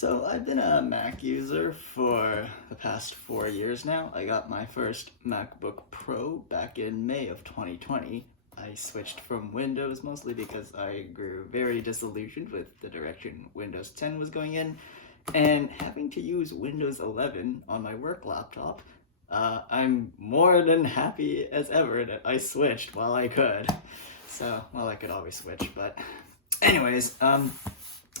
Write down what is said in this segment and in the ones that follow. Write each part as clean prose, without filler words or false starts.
So I've been a Mac user for the past 4 years now. I got my first MacBook Pro back in May of 2020. I switched from Windows mostly because I grew very disillusioned with the direction Windows 10 was going in, and having to use Windows 11 on my work laptop, I'm more than happy as ever that I switched while I could. So, well, I could always switch, but anyways,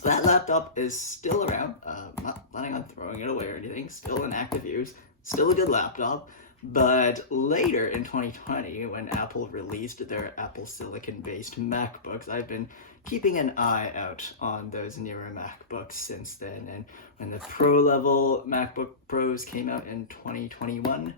that laptop is still around. I'm not planning on throwing it away or anything. Still in active use. Still a good laptop. But later in 2020, when Apple released their Apple Silicon-based MacBooks, I've been keeping an eye out on those newer MacBooks since then. And when the Pro-level MacBook Pros came out in 2021,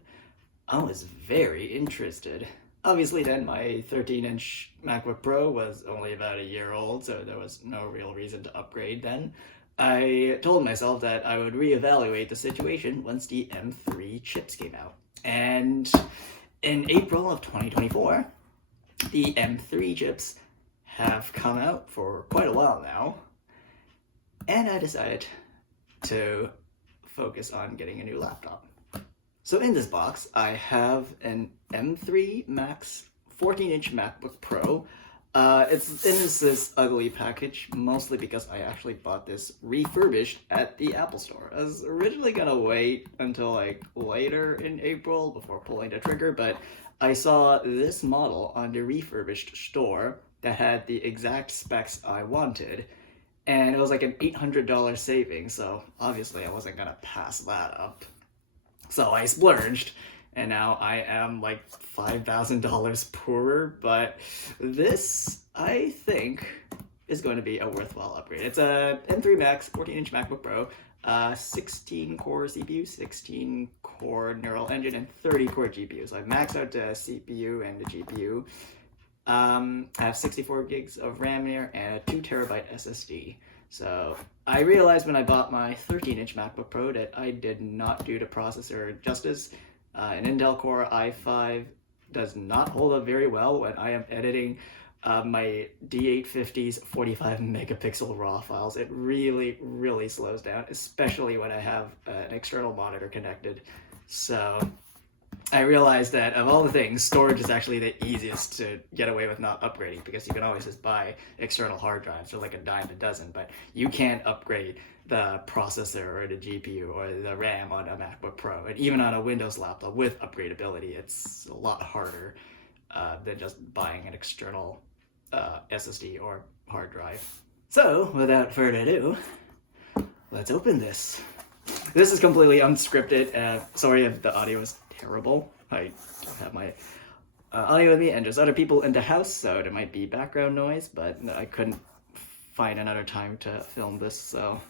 I was very interested. Obviously then my 13-inch MacBook Pro was only about a year old, so there was no real reason to upgrade then. I told myself that I would reevaluate the situation once the M3 chips came out. And in April of 2024, the M3 chips have come out for quite a while now, and I decided to focus on getting a new laptop. So in this box, I have an M3 Max 14-inch MacBook Pro. It's in this ugly package, mostly because I actually bought this refurbished at the Apple Store. I was originally gonna wait until like later in April before pulling the trigger, but I saw this model on the refurbished store that had the exact specs I wanted, and it was like an $800 savings, so obviously I wasn't gonna pass that up. So I splurged, and now I am like $5,000 poorer, but this, I think, is going to be a worthwhile upgrade. It's a M3 Max 14-inch MacBook Pro, 16-core CPU, 16-core neural engine, and 30-core GPU. So I've maxed out the CPU and the GPU. I have 64 gigs of RAM here and a 2TB SSD. So I realized when I bought my 13-inch MacBook Pro that I did not do the processor justice. An Intel Core i5 does not hold up very well when I am editing my D850's 45 megapixel RAW files. It really, really slows down, especially when I have an external monitor connected. So I realized that of all the things, storage is actually the easiest to get away with not upgrading, because you can always just buy external hard drives for like a dime a dozen, but you can't upgrade the processor or the GPU or the RAM on a MacBook Pro. And even on a Windows laptop with upgradability, it's a lot harder than just buying an external SSD or hard drive. So without further ado, let's open this. This is completely unscripted. Sorry if the audio is terrible. I don't have my audio with me, and there's other people in the house, so there might be background noise, but I couldn't find another time to film this, so.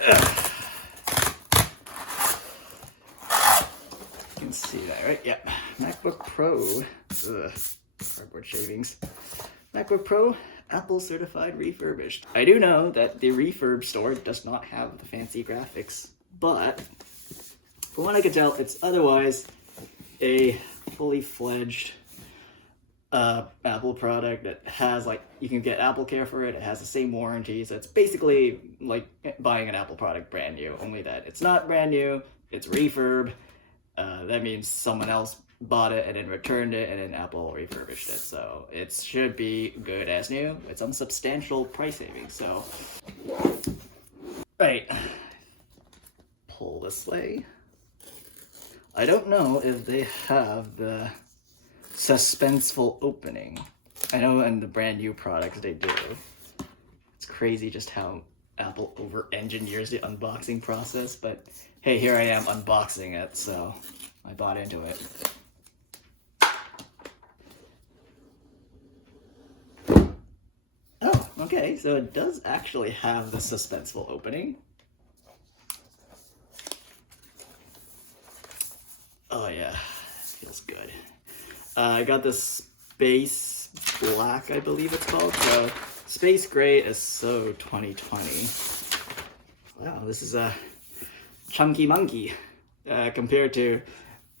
You can see that, right? Yep. MacBook Pro. Cardboard shavings. MacBook Pro, Apple certified refurbished. I do know that the refurb store does not have the fancy graphics, but from what I can tell, it's otherwise a fully fledged Apple product that has, like, you can get Apple Care for it. It has the same warranty, so it's basically like buying an Apple product brand new, only that it's not brand new, it's refurb. That means someone else bought it and then returned it, and then Apple refurbished it, so it should be good as new. It's on substantial price savings, so. Right. Pull this way. I don't know if they have the suspenseful opening. I know in the brand new products they do. It's crazy just how Apple over-engineers the unboxing process, but hey, here I am unboxing it, so I bought into it. Oh, okay, so it does actually have the suspenseful opening. Oh yeah, feels good. I got this Space Black, I believe it's called. So Space Gray is so 2020. Wow, this is a chunky monkey. Compared to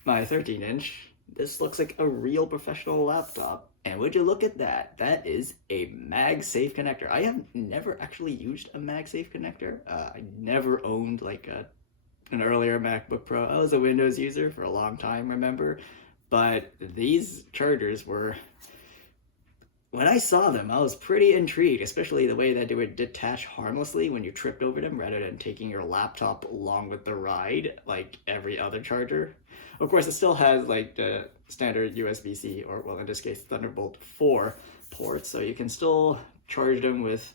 my 13-inch, this looks like a real professional laptop. And would you look at that? That is a MagSafe connector. I have never actually used a MagSafe connector. I never owned like an earlier MacBook Pro. I was a Windows user for a long time, remember? But these chargers were, when I saw them, I was pretty intrigued, especially the way that they would detach harmlessly when you tripped over them rather than taking your laptop along with the ride like every other charger. Of course, it still has like the standard USB-C, or well, in this case, Thunderbolt 4 ports, so you can still charge them with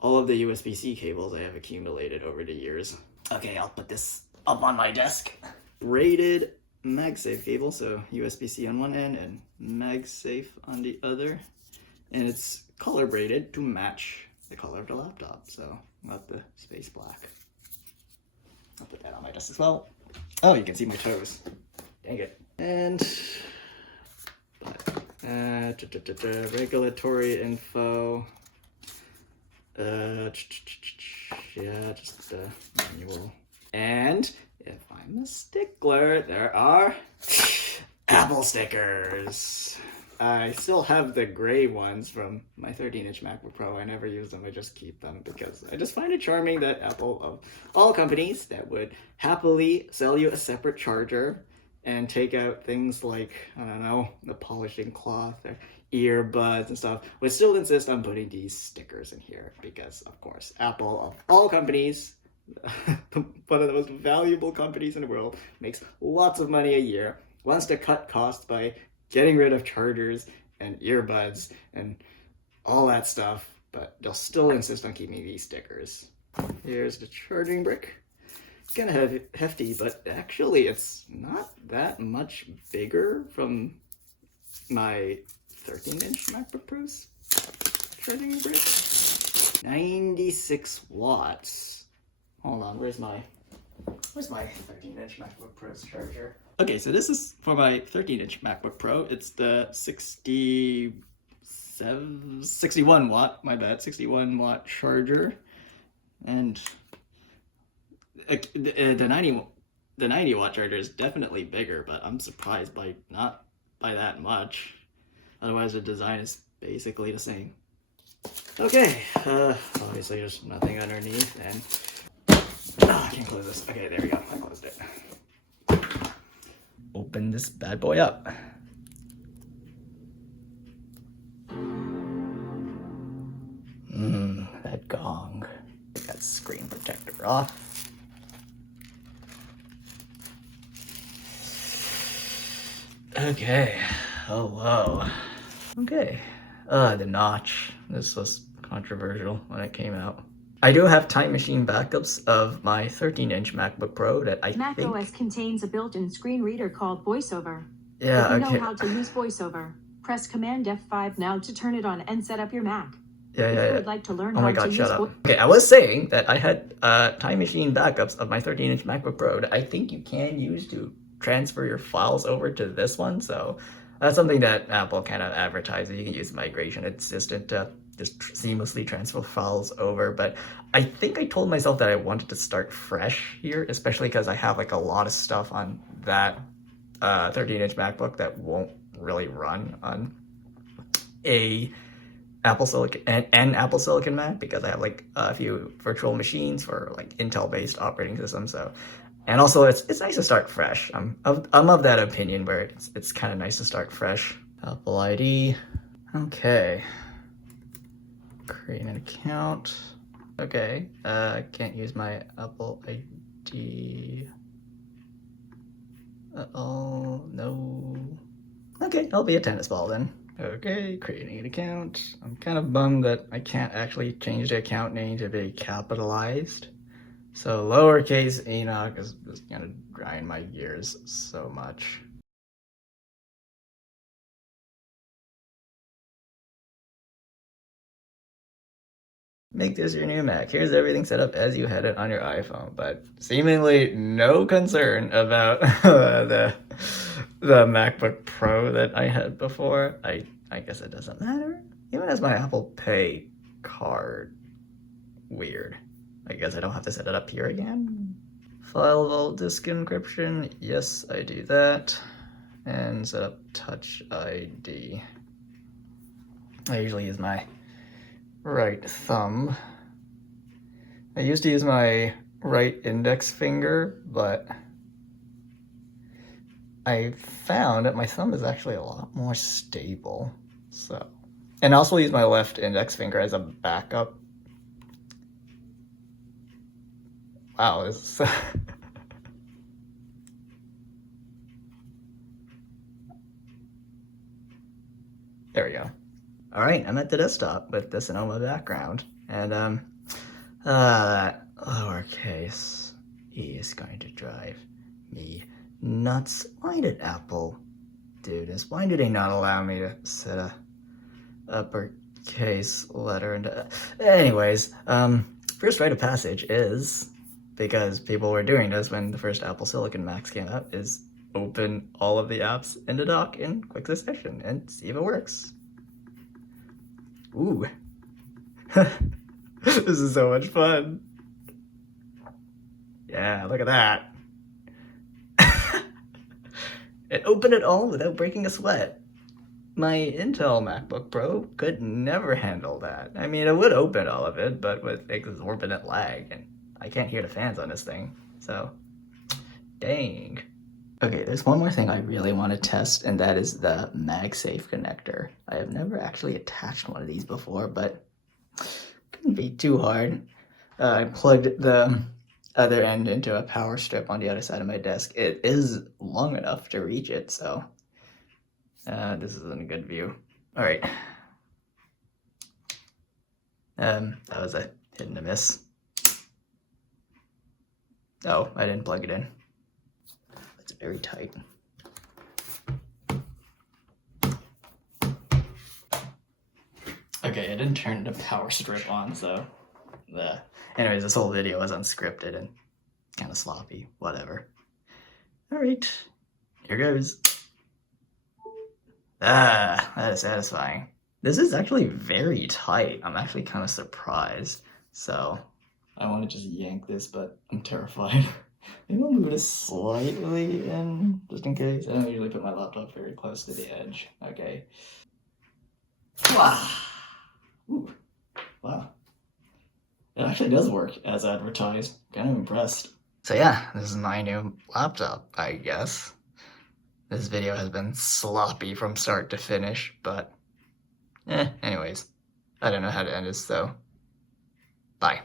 all of the USB-C cables I have accumulated over the years. Okay, I'll put this up on my desk. Braided MagSafe cable, so USB-C on one end and MagSafe on the other. And it's color braided to match the color of the laptop, so not the space black. I'll put that on my desk as well. Oh, you can see my toes. Dang it. And regulatory info. Yeah, just the manual. And if I'm a stickler, there are Apple stickers. I still have the gray ones from my 13-inch MacBook Pro. I never use them, I just keep them because I just find it charming that Apple, of all companies, that would happily sell you a separate charger and take out things like, I don't know, the polishing cloth or earbuds and stuff, would still insist on putting these stickers in here because, of course, Apple, of all companies, one of the most valuable companies in the world, makes lots of money a year, wants to cut costs by getting rid of chargers and earbuds and all that stuff, but they'll still insist on keeping these stickers. Here's the charging brick. Kind of hefty, but actually it's not that much bigger from my 13-inch MacBook Pro's charging brick. 96 watts. Hold on, where's my 13-inch MacBook Pro's charger? Okay, so this is for my 13-inch MacBook Pro. It's the 61 watt, my bad, 61 watt charger. And the 90 watt charger is definitely bigger, but I'm surprised by not by that much. Otherwise the design is basically the same. Okay, obviously there's nothing underneath, and I can't close this. Okay, there we go, I closed it. Open this bad boy up. That gong. Get that screen protector off. Okay. Oh, whoa. Okay. The notch. This was controversial when it came out. I do have Time Machine backups of my 13-inch MacBook Pro that I Mac think... OS contains a built-in screen reader called VoiceOver. Yeah, if you know how to use VoiceOver, press Command F5 now to turn it on and set up your Mac. If you would like to learn oh my how god, to shut use up. Okay, I was saying that I had Time Machine backups of my 13-inch MacBook Pro that I think you can use to transfer your files over to this one, so that's something that Apple kind of advertises. You can use Migration Assistant to just seamlessly transfer files over, but I think I told myself that I wanted to start fresh here, especially because I have like a lot of stuff on that 13-inch MacBook that won't really run on a Apple Silicon and Apple Silicon Mac, because I have like a few virtual machines for like Intel-based operating systems. So, and also it's nice to start fresh. I'm of that opinion where it's kind of nice to start fresh. Apple ID. Okay. Create an account. Okay. I can't use my Apple ID at all. No. Okay, I'll be a tennis ball then. Okay, creating an account. I'm kind of bummed that I can't actually change the account name to be capitalized. So lowercase Enoch is just gonna grind my gears so much. Make this your new Mac. Here's everything set up as you had it on your iPhone, but seemingly no concern about the MacBook Pro that I had before. I guess it doesn't matter. Even as my Apple Pay card. Weird. I guess I don't have to set it up here again. File vault disk encryption. Yes, I do that. And set up Touch ID. I usually use my right thumb. I used to use my right index finger, but I found that my thumb is actually a lot more stable. So, and I also use my left index finger as a backup. Wow, this is there we go. All right, I'm at the desktop with the Sonoma background, and lowercase e is going to drive me nuts. Why did Apple do this? Why do they not allow me to set a uppercase letter into? Anyways, first rite of passage is, because people were doing this when the first Apple Silicon Macs came out, is open all of the apps in the dock in quick succession and see if it works. Ooh. This is so much fun. Yeah, look at that. And open it all without breaking a sweat. My Intel MacBook Pro could never handle that. I mean, it would open all of it, but with exorbitant lag, and I can't hear the fans on this thing, so dang. Okay, there's one more thing I really want to test, and that is the MagSafe connector. I have never actually attached one of these before, but couldn't be too hard. I plugged the other end into a power strip on the other side of my desk. It is long enough to reach it, so this is in a good view. All right. That was a hit and a miss. Oh, I didn't plug it in. It's very tight. Okay, I didn't turn the power strip on, so anyways, this whole video was unscripted and kind of sloppy, whatever. All right, here goes. Ah, that is satisfying. This is actually very tight. I'm actually kind of surprised. So I want to just yank this, but I'm terrified. Maybe I'll move this slightly in, just in case. I don't usually put my laptop very close to the edge. Okay. Wow. Ooh. Wow. It actually does work as advertised. Kind of impressed. So yeah, this is my new laptop, I guess. This video has been sloppy from start to finish, but anyways, I don't know how to end this, so bye.